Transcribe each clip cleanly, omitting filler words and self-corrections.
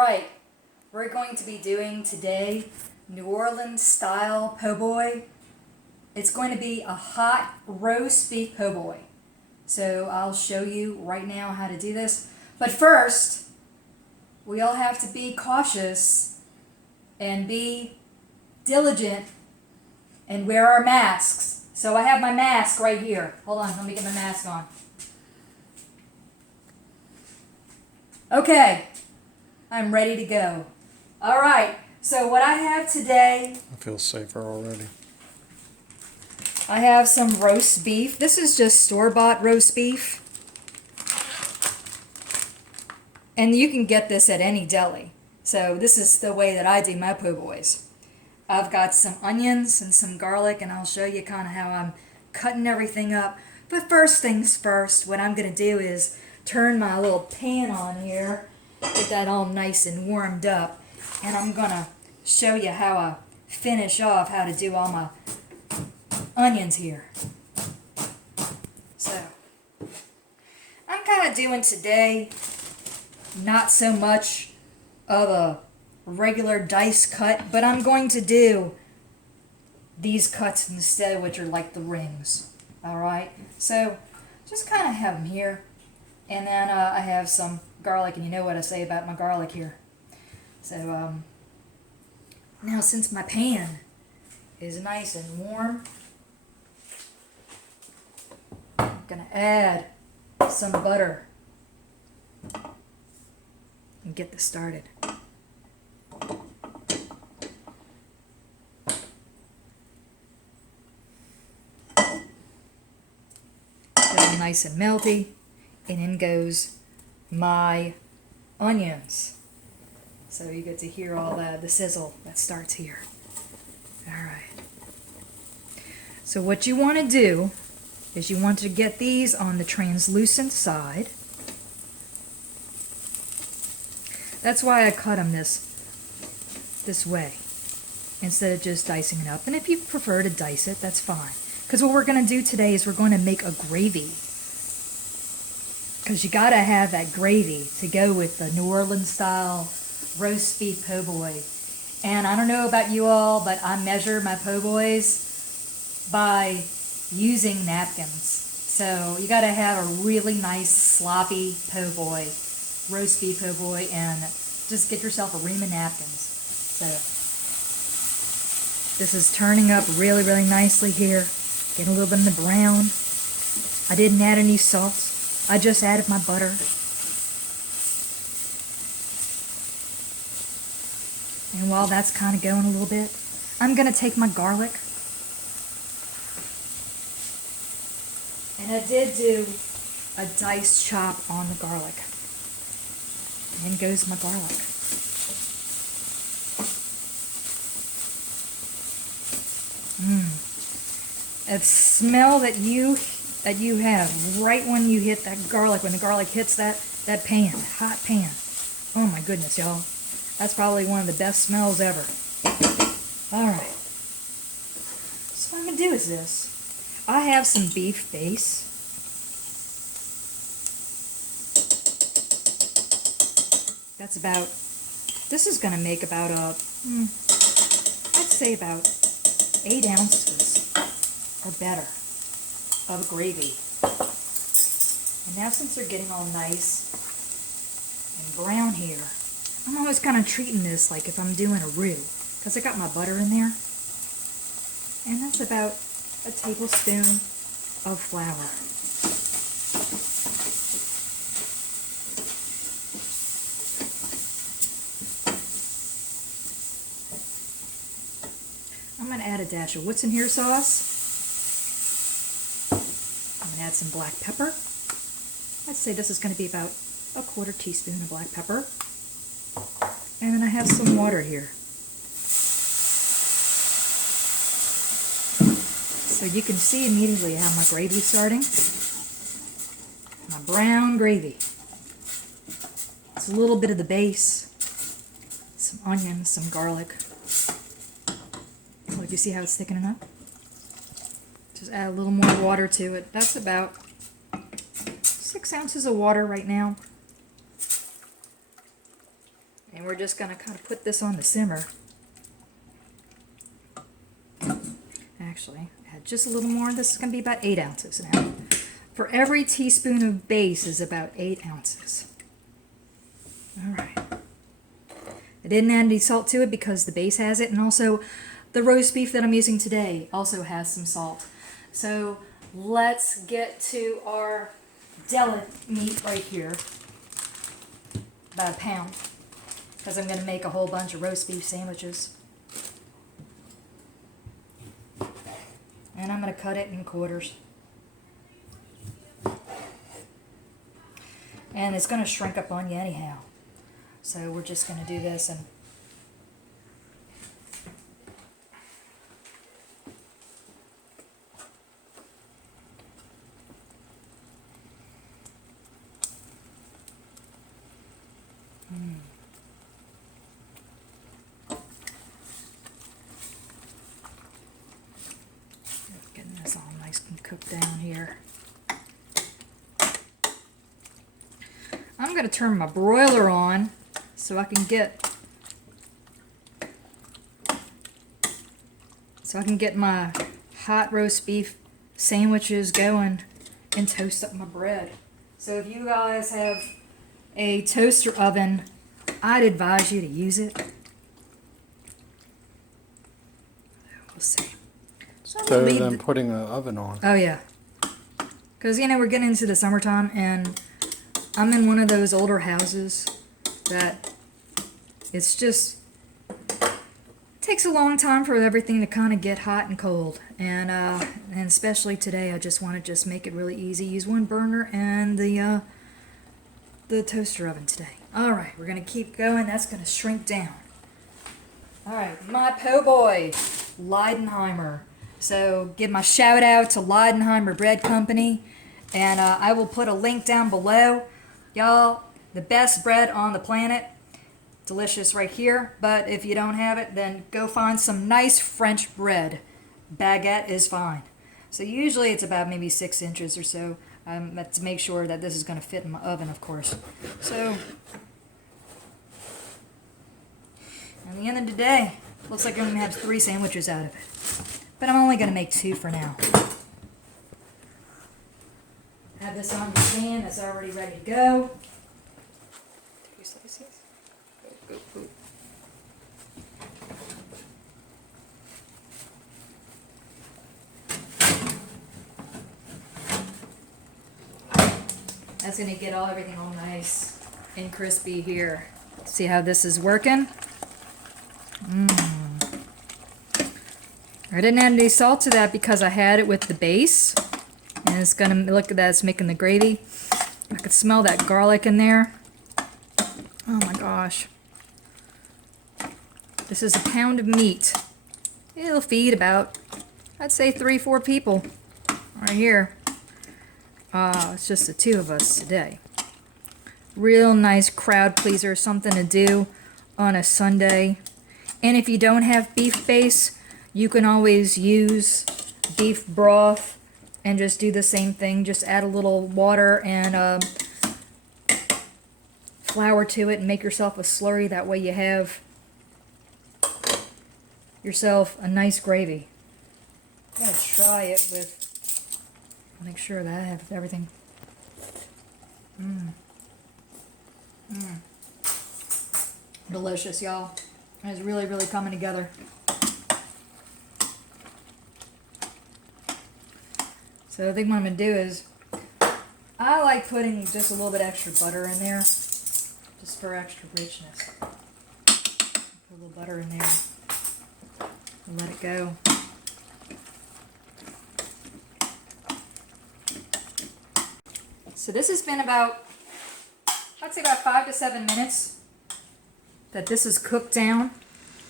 Alright, we're going to be doing today New Orleans style po' boy. It's going to be a hot roast beef po' boy. So I'll show you right now how to do this. But first, we all have to be cautious and be diligent and wear our masks. So I have my mask right here. Hold on, let me get my mask on. Okay, I'm ready to go. All right, so what I have today, I feel safer already. I have some roast beef. This is just store-bought roast beef. And you can get this at any deli. So this is the way that I do my po' boys. I've got some onions and some garlic, and I'll show you kind of how I'm cutting everything up. But first things first, what I'm going to do is turn my little pan on here, get that all nice and warmed up, and I'm going to show you how I finish off how to do all my onions here. So, I'm kind of doing today not so much of a regular dice cut, but I'm going to do these cuts instead, which are like the rings. Alright, so just kind of have them here. And then I have some garlic, and you know what I say about my garlic here. So now since my pan is nice and warm, I'm going to add some butter and get this started. Get it nice and melty. And in goes my onions. So you get to hear all the sizzle that starts here. Alright. So what you want to do is you want to get these on the translucent side. That's why I cut them this way, instead of just dicing it up. And if you prefer to dice it, that's fine. Because what we're going to do today is we're going to make a gravy. Because you got to have that gravy to go with the New Orleans style roast beef po' boy. And I don't know about you all, but I measure my po' boys by using napkins. So you got to have a really nice sloppy po' boy, roast beef po' boy, and just get yourself a ream of napkins. So this is turning up really, really nicely here. Getting a little bit of the brown. I didn't add any salt. I just added my butter. And while that's kind of going a little bit, I'm going to take my garlic. And I did do a diced chop on the garlic. And in goes my garlic. A smell that you have right when you hit that garlic, when the garlic hits that pan, hot pan. Oh my goodness, y'all. That's probably one of the best smells ever. Alright. So what I'm going to do is this. I have some beef base. That's about, this is going to make about I'd say about 8 ounces or better of gravy. And now since they're getting all nice and brown here, I'm always kind of treating this like if I'm doing a roux, because I got my butter in there. And that's about a tablespoon of flour. I'm going to add a dash of what's in here sauce. Add some black pepper. I'd say this is going to be about a 1/4 teaspoon of black pepper. And then I have some water here. So you can see immediately how my gravy's starting. My brown gravy. It's a little bit of the base. Some onions, some garlic. Look, you see how it's thickening up? Just add a little more water to it. That's about 6 ounces of water right now. And we're just going to kind of put this on the simmer. Actually, add just a little more. This is going to be about 8 ounces now. For every teaspoon of base is about 8 ounces. All right. I didn't add any salt to it because the base has it, and also the roast beef that I'm using today also has some salt. So let's get to our deli meat right here. About a pound, because I'm going to make a whole bunch of roast beef sandwiches. And I'm going to cut it in quarters. And it's going to shrink up on you anyhow. So we're just going to do this and getting this all nice and cooked down here. I'm going to turn my broiler on so I can get my hot roast beef sandwiches going and toast up my bread. So if you guys have a toaster oven, I'd advise you to use it. We'll see. It's better than putting an oven on. Oh yeah, because you know we're getting into the summertime, and I'm in one of those older houses that it's just takes a long time for everything to kind of get hot and cold, and especially today, I just want to make it really easy. Use one burner and the toaster oven today. All right, we're gonna keep going. That's gonna shrink down. All right, my po' boy, Leidenheimer. So give my shout out to Leidenheimer Bread Company, and I will put a link down below. Y'all, the best bread on the planet. Delicious right here, but if you don't have it, then go find some nice French bread. Baguette is fine. So usually it's about maybe 6 inches or so. To make sure that this is going to fit in my oven, of course. So, at the end of the day, looks like I'm going to have 3 sandwiches out of it. But I'm only going to make 2 for now. Have this on your pan that's already ready to go. 2 slices. Go, go, go. That's going to get everything all nice and crispy here. See how this is working? I didn't add any salt to that because I had it with the base. And it's going to look at that, it's making the gravy. I could smell that garlic in there. Oh my gosh. This is a pound of meat. It'll feed about, I'd say 3-4 people right here. It's just the 2 of us today. Real nice crowd pleaser, something to do on a Sunday. And if you don't have beef base, you can always use beef broth and just do the same thing. Just add a little water and flour to it and make yourself a slurry. That way you have yourself a nice gravy. I'm going to try it with, make sure that I have everything. Delicious, y'all. It's really, really coming together. So I think what I'm going to do is, I like putting just a little bit extra butter in there, just for extra richness. Put a little butter in there and let it go. So this has been about, I'd say about 5 to 7 minutes that this is cooked down.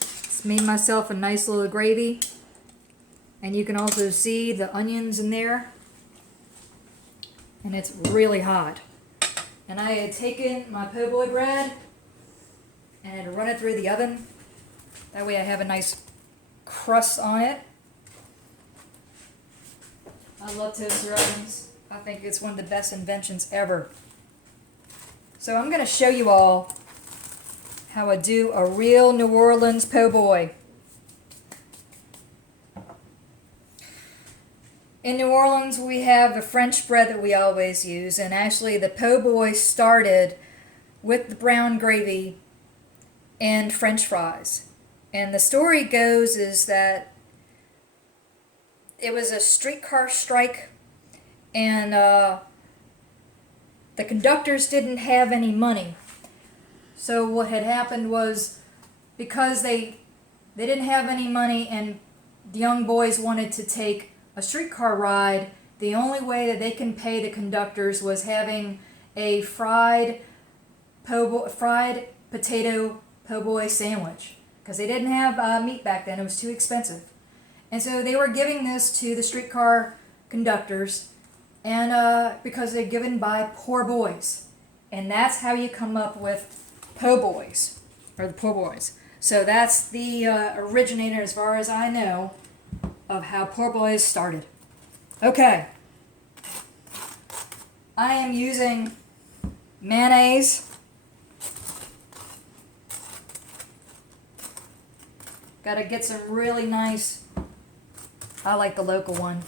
It's made myself a nice little gravy. And you can also see the onions in there. And it's really hot. And I had taken my po' boy bread and had run it through the oven. That way I have a nice crust on it. I love toaster ovens. I think it's one of the best inventions ever. So I'm going to show you all how I do a real New Orleans po' boy. In New Orleans, we have the French bread that we always use, and actually the po' boy started with the brown gravy and French fries. And the story goes is that it was a streetcar strike, and the conductors didn't have any money. So what had happened was, because they didn't have any money and the young boys wanted to take a streetcar ride, the only way that they can pay the conductors was having a fried potato po' boy sandwich, because they didn't have meat back then. It was too expensive. And so they were giving this to the streetcar conductors, and because they're given by poor boys. And that's how you come up with po' boys, or the po' boys. So that's the originator, as far as I know, of how po' boys started. Okay. I am using mayonnaise. Gotta get some really nice, I like the local one.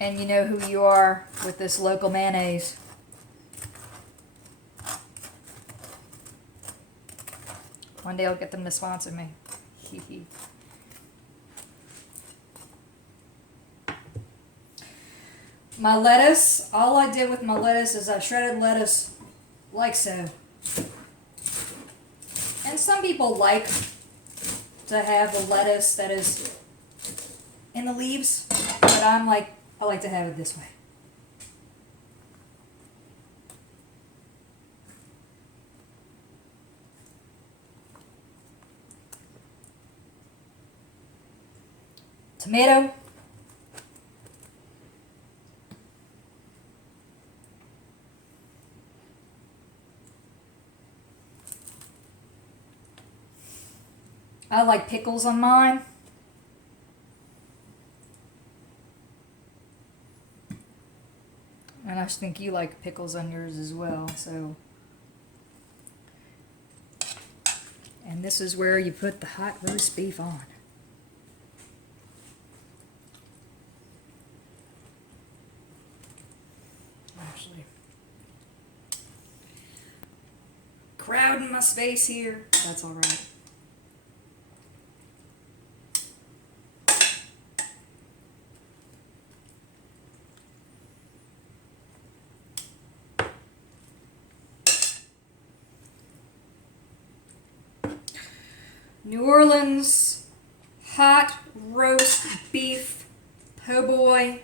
And you know who you are with this local mayonnaise. One day I'll get them to sponsor me. My lettuce, all I did with my lettuce is I shredded lettuce like so. And some people like to have the lettuce that is in the leaves, but I like to have it this way. Tomato. I like pickles on mine. And I think you like pickles on yours as well, so. And this is where you put the hot roast beef on. Actually, crowding my space here. That's all right. New Orleans hot roast beef po' boy,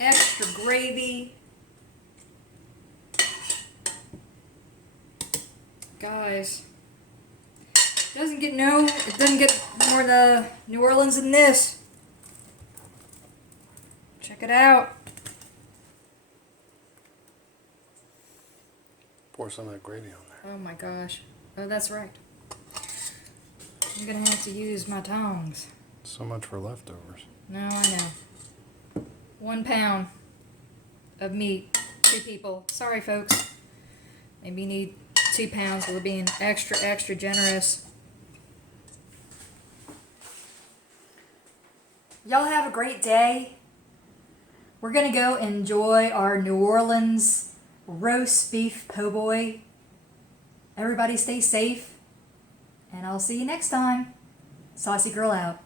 extra gravy. Guys, it doesn't get more New Orleans than this. Check it out. Pour some of that gravy on there. Oh my gosh. Oh, that's right. I'm gonna have to use my tongs. So much for leftovers. No, I know. 1 pound of meat, 2 people. Sorry, folks. Maybe you need 2 pounds. We're being extra, extra generous. Y'all have a great day. We're gonna go enjoy our New Orleans roast beef po' boy. Everybody stay safe, and I'll see you next time. Saucy Girl out.